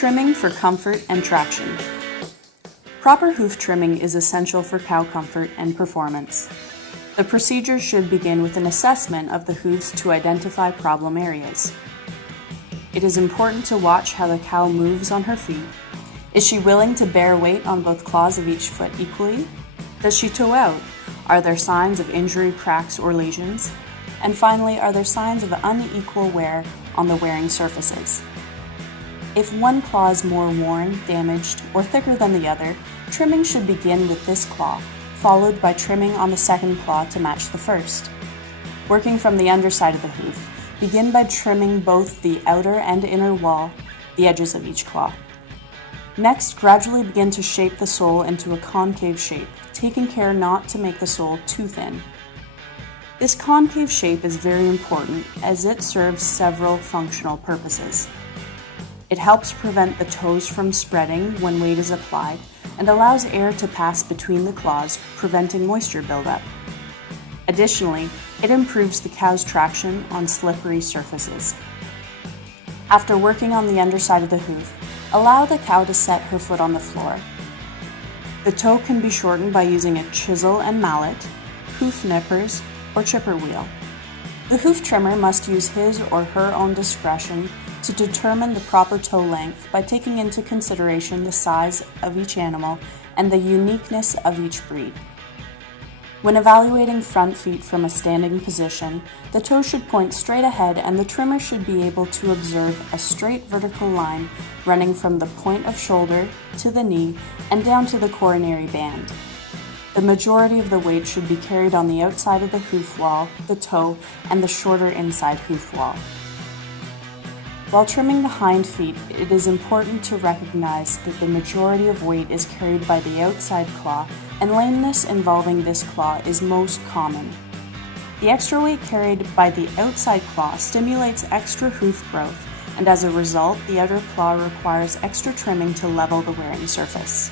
Trimming for comfort and traction. Proper hoof trimming is essential for cow comfort and performance. The procedure should begin with an assessment of the hooves to identify problem areas. It is important to watch how the cow moves on her feet. Is she willing to bear weight on both claws of each foot equally? Does she toe out? Are there signs of injury, cracks, or lesions? And finally, are there signs of unequal wear on the wearing surfaces? If one claw is more worn, damaged, or thicker than the other, trimming should begin with this claw, followed by trimming on the second claw to match the first. Working from the underside of the hoof, begin by trimming both the outer and inner wall, the edges of each claw. Next, gradually begin to shape the sole into a concave shape, taking care not to make the sole too thin. This concave shape is very important as it serves several functional purposes. It helps prevent the toes from spreading when weight is applied and allows air to pass between the claws, preventing moisture buildup. Additionally, it improves the cow's traction on slippery surfaces. After working on the underside of the hoof, allow the cow to set her foot on the floor. The toe can be shortened by using a chisel and mallet, hoof nippers, or chipper wheel. The hoof trimmer must use his or her own discretion to determine the proper toe length by taking into consideration the size of each animal and the uniqueness of each breed. When evaluating front feet from a standing position, the toe should point straight ahead and the trimmer should be able to observe a straight vertical line running from the point of shoulder to the knee and down to the coronary band. The majority of the weight should be carried on the outside of the hoof wall, the toe, and the shorter inside hoof wall. While trimming the hind feet, it is important to recognize that the majority of weight is carried by the outside claw, and lameness involving this claw is most common. The extra weight carried by the outside claw stimulates extra hoof growth, and as a result, the outer claw requires extra trimming to level the wearing surface.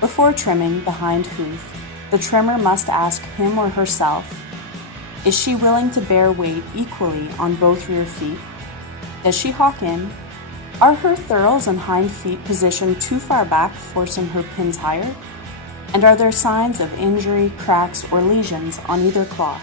Before trimming the hind hoof, the trimmer must ask him or herself, is she willing to bear weight equally on both rear feet? Does she hawk in? Are her thurls and hind feet positioned too far back, forcing her pins higher? And are there signs of injury, cracks, or lesions on either claw?